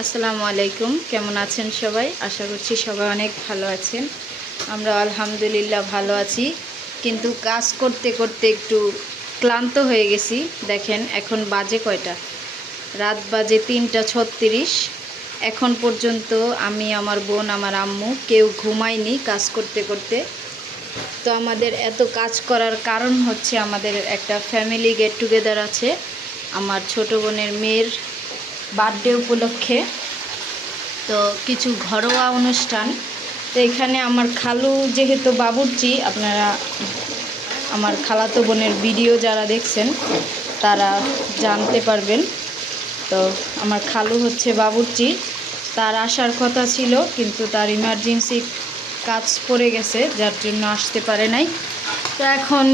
আসসালামু আলাইকুম। কেমন আছেন সবাই? আশা করছি সবাই অনেক ভালো আছেন। আমরা আলহামদুলিল্লাহ ভালো আছি, কিন্তু কাজ করতে করতে একটু ক্লান্ত হয়ে গেছি। দেখেন এখন বাজে কয়টা? রাত বাজে 3:36। এখন পর্যন্ত আমি, আমার বোন, আমার আম্মু কেউ ঘুমায়নি কাজ করতে করতে। তো আমাদের এত কাজ করার কারণ হচ্ছে আমাদের একটা ফ্যামিলি গেট টুগেদার আছে আমার ছোট বোনের মেয়ের বার্থডে উপলক্ষে। তো কিছু ঘরোয়া অনুষ্ঠান। তো এখানে আমার খালু যেহেতু বাবুর্চি, আপনারা আমার খালাতো বোনের ভিডিও যারা দেখছেন তারা জানতে পারবেন। তো আমার খালু হচ্ছে বাবুর্চি, তার আসার কথা ছিল কিন্তু তার ইমার্জেন্সি কাজ পড়ে গেছে, যার জন্য আসতে পারে নাই। তো এখন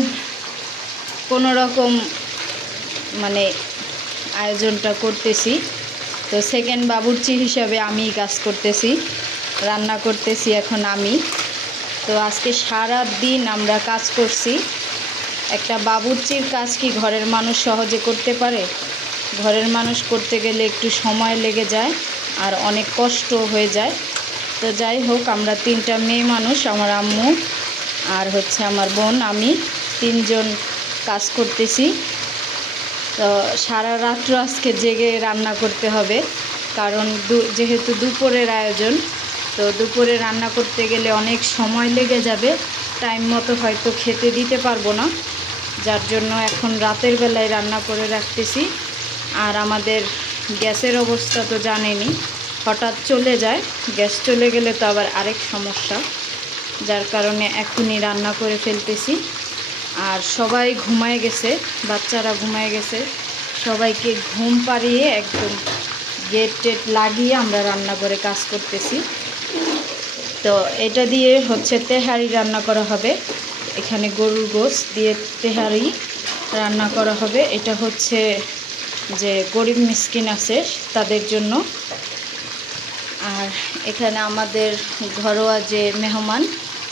কোনো রকম মানে আয়োজনটা করতেছি। তো সেকেন্ড বাবুর্চি হিসাবে আমি কাজ করতেছি, রান্না করতেছি এখন আমি। তো আজকে সারা দিন আমরা কাজ করছি। একটা বাবুর্চির কাজ কি ঘরের মানুষ সহজে করতে পারে? ঘরের মানুষ করতে গেলে একটু সময় লেগে যায় আর অনেক কষ্ট হয়ে যায়। তো যাই হোক, আমরা 3টা মেয়ে মানুষ, আমার আম্মু আর হচ্ছে আমার বোন, আমি 3জন কাজ করতেছি। তো সারা রাত্র আজকে জেগে রান্না করতে হবে, কারণ যেহেতু দুপুরের আয়োজন। তো দুপুরে রান্না করতে গেলে অনেক সময় লেগে যাবে, টাইম মতো হয়তো খেতে দিতে পারবো না, যার জন্য এখন রাতের বেলায় রান্না করে রাখতেছি। আর আমাদের গ্যাসের অবস্থা তো জানেনই, হঠাৎ চলে যায়। গ্যাস চলে গেলে তো আবার আরেক সমস্যা, যার কারণে এখনই রান্না করে ফেলতেছি। আর সবাই ঘুমায় গেছে, বাচ্চারা ঘুমায় গেছে, সবাইকে ঘুম পাড়িয়ে একদম গেট টেট লাগিয়ে আমরা রান্না করে কাজ করতেছি। তো এটা দিয়ে হচ্ছে তেহারি রান্না করা হবে। এখানে গরুর গোশত দিয়ে তেহারি রান্না করা হবে। এটা হচ্ছে যে গরিব মিসকিন আছে তাদের জন্য। আর এখানে আমাদের ঘরোয়া যে মেহমান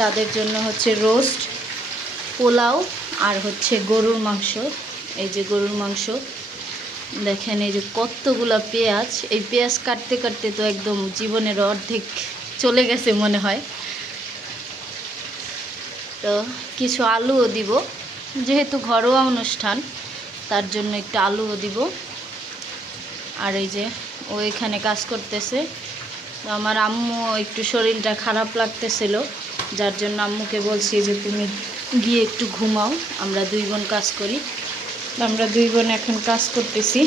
তাদের জন্য হচ্ছে রোস্ট, পোলাও আর হচ্ছে গরুর মাংস। এই যে গরুর মাংস দেখেন, এই যে কতগুলা পেঁয়াজ, এই পেঁয়াজ কাটতে কাটতে তো একদম জীবনের অর্ধেক চলে গেছে মনে হয়। তো কিছু আলুও দিব, যেহেতু ঘরোয়া অনুষ্ঠান তার জন্য একটু আলুও দিব। আর এই যে ও এখানে কাজ করতেছে। তো আমার আম্মু একটু শরীরটা খারাপ লাগতেছিল, যার জন্য আম্মুকে বলছি যে তুমি গিয়ে একটু ঘুমাও, আমরা 2 বোন কাজ করি। আমরা 2 বোন এখন কাজ করতেছি,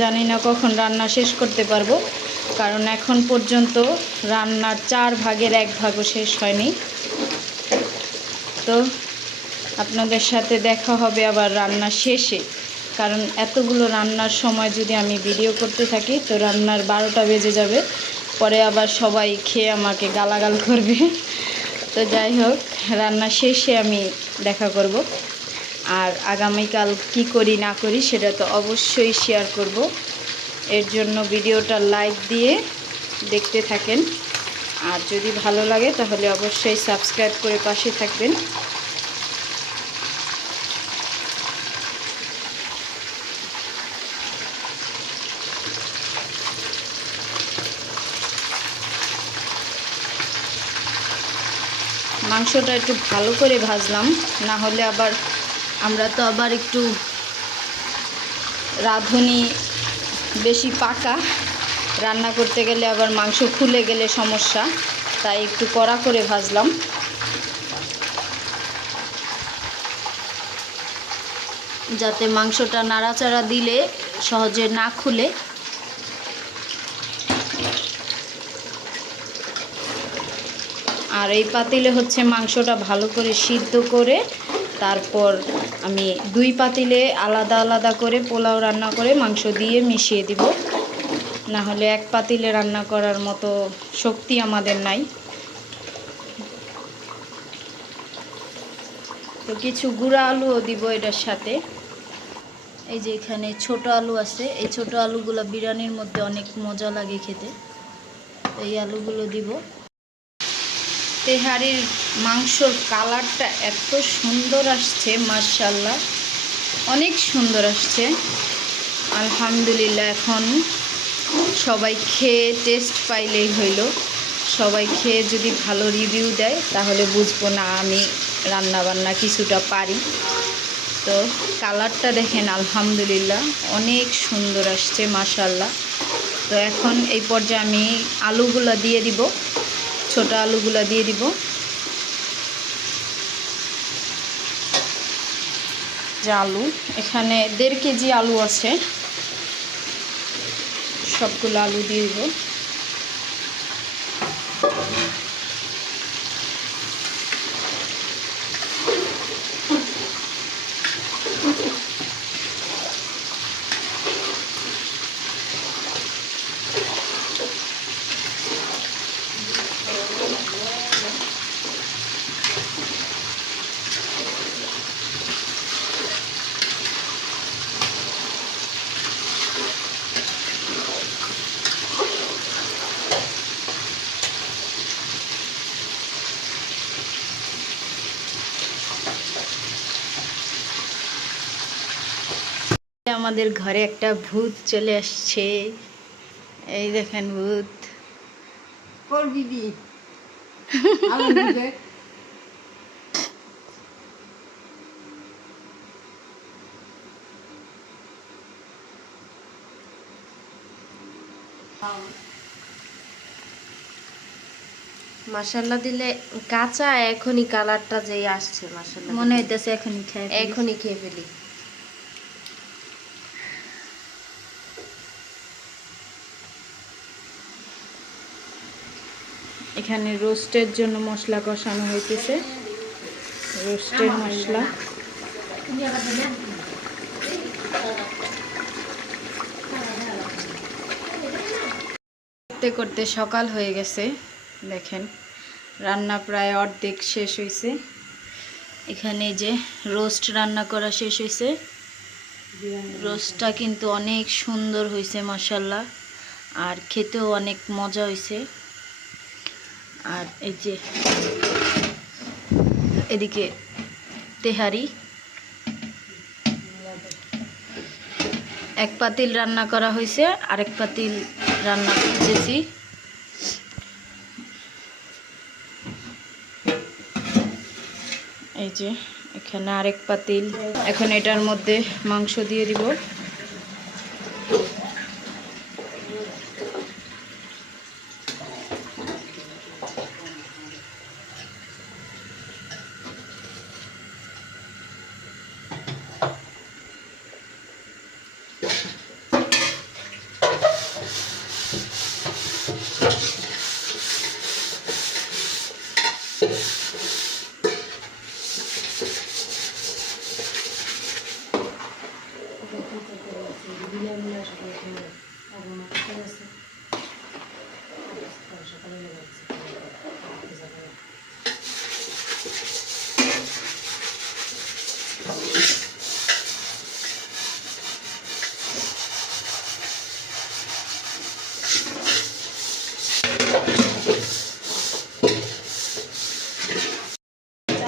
জানি না কখন রান্না শেষ করতে পারবো, কারণ এখন পর্যন্ত রান্নার 4 ভাগের 1 ভাগও শেষ হয়নি। তো আপনাদের সাথে দেখা হবে আবার রান্না শেষে, কারণ এতগুলো রান্নার সময় যদি আমি ভিডিও করতে থাকি তো রান্নার 12টা বেজে যাবে, পরে আবার সবাই খেয়ে আমাকে গালাগাল করবে। তো যাই হোক, রান্না শেষে আমি দেখা করব। আর আগামীকাল কি করি না করি সেটা তো অবশ্যই শেয়ার করব। এর জন্য ভিডিওটা লাইক দিয়ে দেখতে থাকেন, আর যদি ভালো লাগে তাহলে অবশ্যই সাবস্ক্রাইব করে পাশে থাকবেন। মাংসটা একটু ভালো করে ভাজলাম, না হলে আবার আমরা তো আবার একটু রাঁধুনি, বেশি পাকা, রান্না করতে গেলে আবার মাংস খুলে গেলে সমস্যা, তাই একটু কড়া করে ভাজলাম। যাতে মাংসটা নাড়াচাড়া দিলে সহজে না খুলে। আর এই পাতিলে হচ্ছে মাংসটা ভালো করে সিদ্ধ করে তারপর আমি 2 পাতিলে আলাদা আলাদা করে পোলাও রান্না করে মাংস দিয়ে মিশিয়ে দিব, না হলে 1 পাতিলে রান্না করার মতো শক্তি আমাদের নাই। তো কিছু গুঁড়া আলুও দিব এটার সাথে। এই যে এখানে ছোট আলু আছে, এই ছোট আলুগুলো বিরিয়ানির মধ্যে অনেক মজা লাগে খেতে, এই আলুগুলো দিব। তেহারির মাংসর কালারটা এত সুন্দর আসছে, মাশাআল্লাহ অনেক সুন্দর আসছে আলহামদুলিল্লাহ। এখন সবাই খেয়ে টেস্ট পাইলেই হইল। সবাই খেয়ে যদি ভালো রিভিউ দেয় তাহলে বুঝবো না আমি রান্নাবান্না কিছুটা পারি। তো কালারটা দেখেন আলহামদুলিল্লাহ অনেক সুন্দর আসছে মাশাআল্লাহ। তো এখন এই পর্যায়ে আমি আলুগুলো দিয়ে দিব, ছোট আলুগুলো দিয়ে দিব। যে আলু এখানে 1.5 কেজি আলু আছে, সবগুলো আলু দিয়ে দিব। আমাদের ঘরে একটা ভূত চলে আসছে, এই দেখেন ভূত। মাশাআল্লাহ দিলে কাঁচা এখনই কালারটা যেই আসছে মাশাআল্লাহ মনে হইতেছে এখনই খেয়ে ফেলি। এখনই খেয়ে ফেলি। এখানে রোস্টের জন্য মশলা কষানো হইতেছে, রোস্টের মশলা। করতে করতে সকাল হয়ে গেছে, দেখেন রান্না প্রায় অর্ধেক শেষ হয়েছে। এখানে যে রোস্ট রান্না করা শেষ হয়েছে, রোস্টটা কিন্তু অনেক সুন্দর হয়েছে মাশাআল্লাহ, আর খেতেও অনেক মজা হয়েছে। আর এই যে এদিকে তেহারি, এক পাতিল রান্না করা হয়েছে, আরেক পাতিল রান্না করতেছি। এই যে এখানে আরেক পাতিল, এখন এটার মধ্যে মাংস দিয়ে দিব।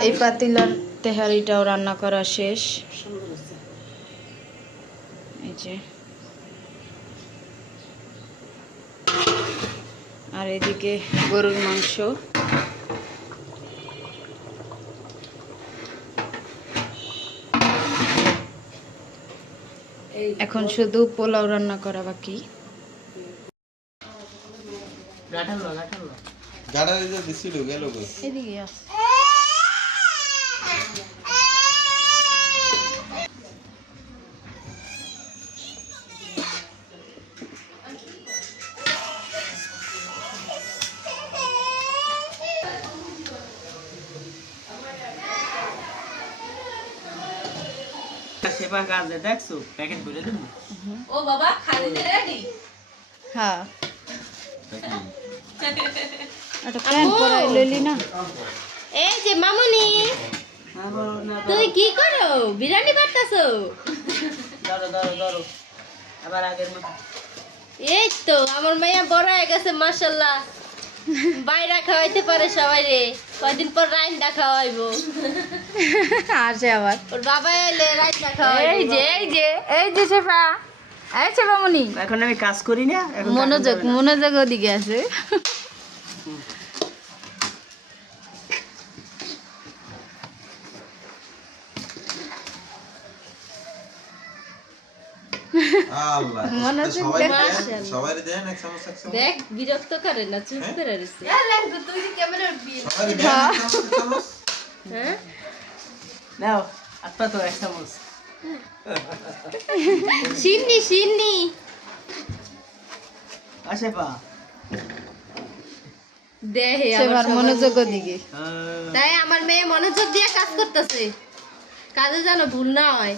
এই পাতিলার তেহারিটাও রান্না করা শেষ। এই যে, আর এদিকে গরুর মাংস। এখন শুধু পোলাও রান্না করা বাকি। এদিকে আছে। সেবা কাজে দেখছো প্যাকেট করে দেবো। ও বাবা খালি রেডি। হ্যাঁ, একটা প্যান্ট পরাই লইলি না। এই যে মামুনি, তুই কি করো? বিরিয়ানি বানাতাছো? ধরো ধরো ধরো আবার আগের মতো। এই তো আমার মাইয়া বড় হয়ে গেছে মাশাআল্লাহ, বাইরা খাওয়াইতে পারে সবাই রে। কয়দিন পর রাইন্দা খাওয়াইবো। আসে আবার ওর বাবা এলে রাইন্দা খাওয়াইবো। এই যে এই যে এই যে শেফা, আচ্ছা বামনি এখন আমি কাজ করি না, এখন মনোযোগ ওদিকে আছে। আল্লাহ মনোযোগ সবাই দেন। দেন, সবাই দেন এক চামচ এক চামচ। দেখ বিরক্ত করে না, চুপ করে রয়েছে। সবাই দেন এক চামচ। হ্যাঁ নাও আত্মা তো এক চামচ। সিন্নি আসে পা দেহে সেবার মনোযোগ ওদিকে। তাই আমার মেয়ে মনোযোগ দিয়ে কাজ করতেছে, কাজে যেন ভুল না হয়।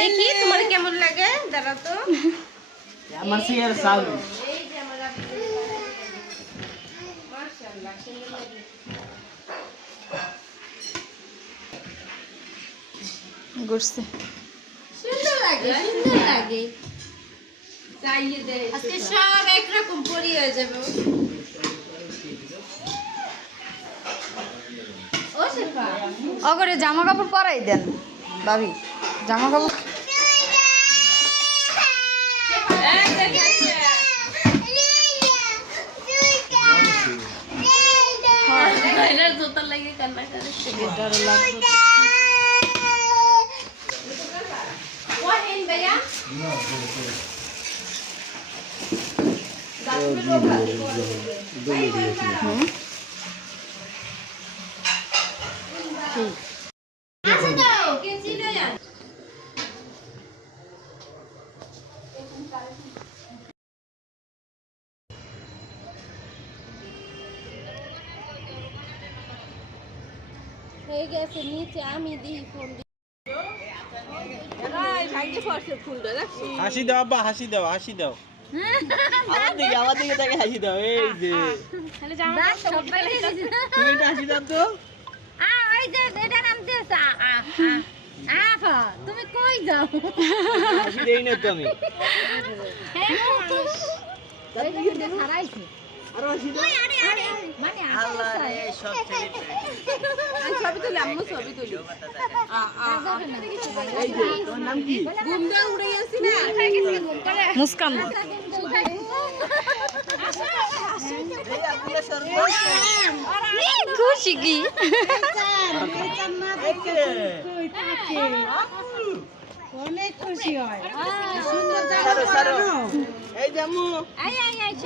দেখি তোমার কেমন লাগে, দাঁড়া তো। আমার সিয়ার চালু ঘুরছে। সুন্দর লাগে। আজকে সব একরকম পরি হয়ে যাবে। ও শেফা, অগরে জামা কাপড় পরাই দেন ভাবি, জামা কাপড়। এটার জুতা লাগে কান্না করে। এটার লাগবে। ওয়াহিন ভাইয়া আচ্ছা দাও কেচি লয়া। হয়ে গেছে নিচে, আমি দিই ফোন দিই। হাসি দাও আব্বা, হাসি দাও, হাসি দাও। আমার দিকে তাকে হাসি দাও। এই যে তুমি একটা হাসি দাও তো। তুমি কই যাও? হাসি দেই না তো আমি। আরো হাসি দাও। আল্লাহ রে সব ছেড়ে এই যে তোমার নাম কি? মুস্কান। খুশি কি? অনেক খুশি হয়। সারো, সারো। এই জামু।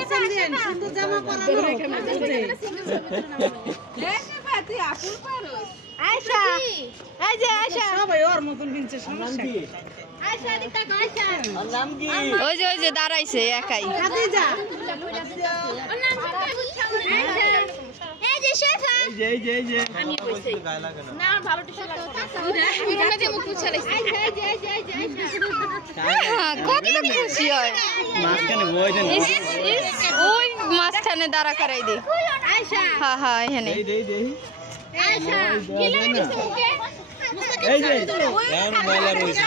সুন্দর জামা পরানো। সবাই ওর মতন কিনছে, নাম সমস্যা কি? ওর নাম কি? ওই যে দাঁড়াইছে একাই। খাদিজা। এই যে এই যে গায়ে লাগে না। কত খুশি হয়। মাঝখানে বই দেন। ওই মাঝখানে দাঁড়া করাই দে। হ্যাঁ হ্যাঁ এখানে। এই দে, এই দে। এই যে এখন ময়লা রয়েছে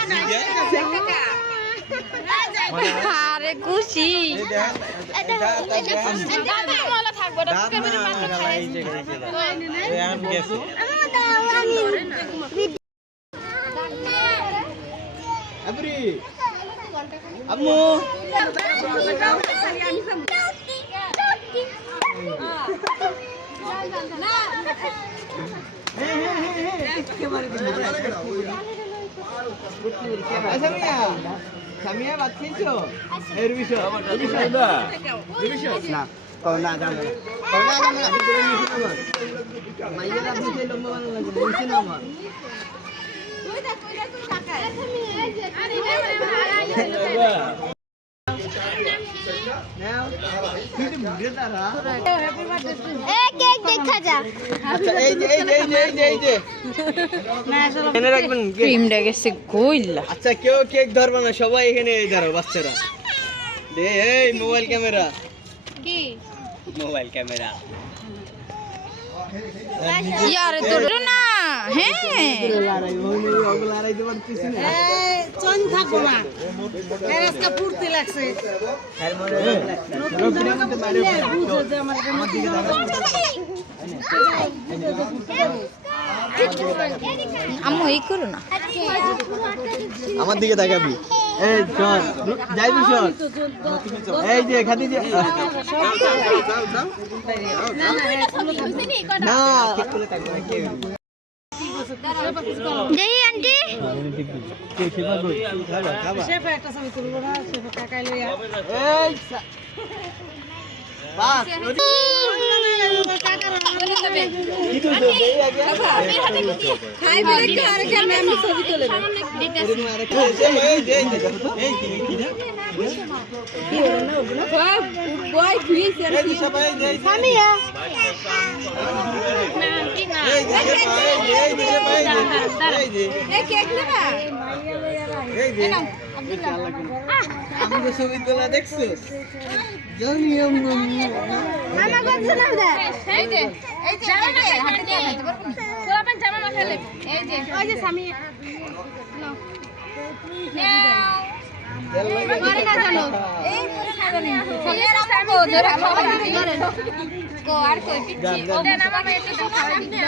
দিকে। আরে খুশি। এই দেখ, এটা দাঁত না গালা এই যে রেখে দাও। এই আম গেছে। আবরি আম্মু সামিয়া ভাত খেয়েছো? এর বিষয় না কওনা জানো কওনা জানো আমি করে নিছি না মাইয়া না দিতে লম্বা বানানো লাগে নিছি না আমার নাও কিন্তু বুঝে তারা আচ্ছা এই যে এনে রাখবেন ক্রিমটা গেছে কইলা। আচ্ছা কেউ কেক ধরবে না, সবাই এখানে দাঁড়াও বাচ্চারা। দে এই মোবাইল ক্যামেরা, কি মোবাইল ক্যামেরা। ইয়ারে তোর না হ্যাঁ চন থাকো না আজকে ফুর্তি লাগছে নতুন জামা কাপড় পরলে বুঝো যে আমার এটা নতুন জামা কাপড়। আম্মু এই করো না। আমার দিকে তাকাবি এই চল যাইবি চল এই যে খাদি যে না দেই আন্টি শেফা একটা ছবি তুলবো না শেফা কাকাই লইয়া এই বাস কি তুই দেই আগে খাই বলে কি আর কেন আমি ছবি তুলে দেব এই যে এই কি না বয় খুইছে এই যে সবাই এই যে সামিয়া এই যে এই যে এই কেক নেবা এই যে আমি তো ছবি তোলা দেখছো জানি মামা গছ না দে এই যে জামা না হাতে নিয়ে খাইতে পারবো না পোলাপান জামা না খেলে এই যে ওই যে সামিয়া নাও করে না জানো এই করে না জানি সামিয়া রামকো ধরে খাওয়া দিবে কো আর কই পিচ্ছি ওটা না মামা একটু খাওয়া দিবে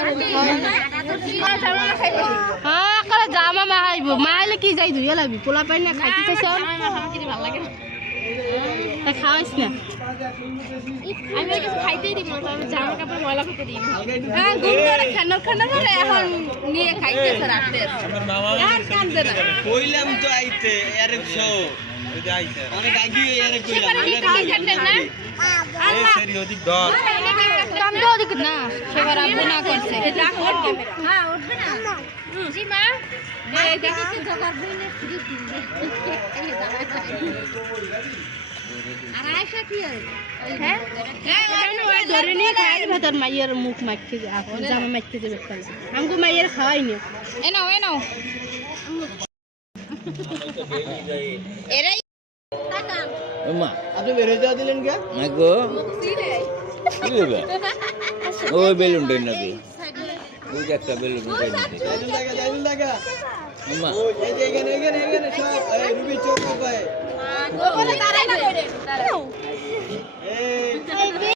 হ্যাঁ করে জামা মা আইবো মা আইলে কি যাই দুইয়া লাগবি পোলা পাই না খাইতে চাইছ জামা মা কি ভালো লাগে তা খাওয়াইছ না আমি কিছু খাইতেই দিব না আমি জামা কাপড় ময়লা করতে দিব হ্যাঁ গুম করে খানা করে এখন নিয়ে খাইতেছ রাতে আর কান্দে না কইলাম তো আইতে আরে শো এই যে আইতে অনেক আগে আরে কইলাম কি কাটেন না এই সেরি ওদিক ধর কান্দে ওদিক না সেবার আপু না করছে এটা উঠবে হ্যাঁ উঠবে না জি মা এই দেখিতে জগার বইলে ফ্রি দিন আর আয়শা কি হ্যাঁ হ্যাঁ ধরে নিয়ে খাই ভাতর মাইয়ের মুখ মাখতে জামা মাখতে যাবে আমগো মাইয়ের খাওয়াই নি এ নাও এরাই মা আপনি বের হয়ে যাওয়া দিলেন কে গো কি হবে ওই বেলুনটা নাকি ওই যে একটা বেলুন যাইলুন লাগা আম্মা এই যে এখানে সব এই রুবি চোখ পায় গোবরে দাঁড়াই না এই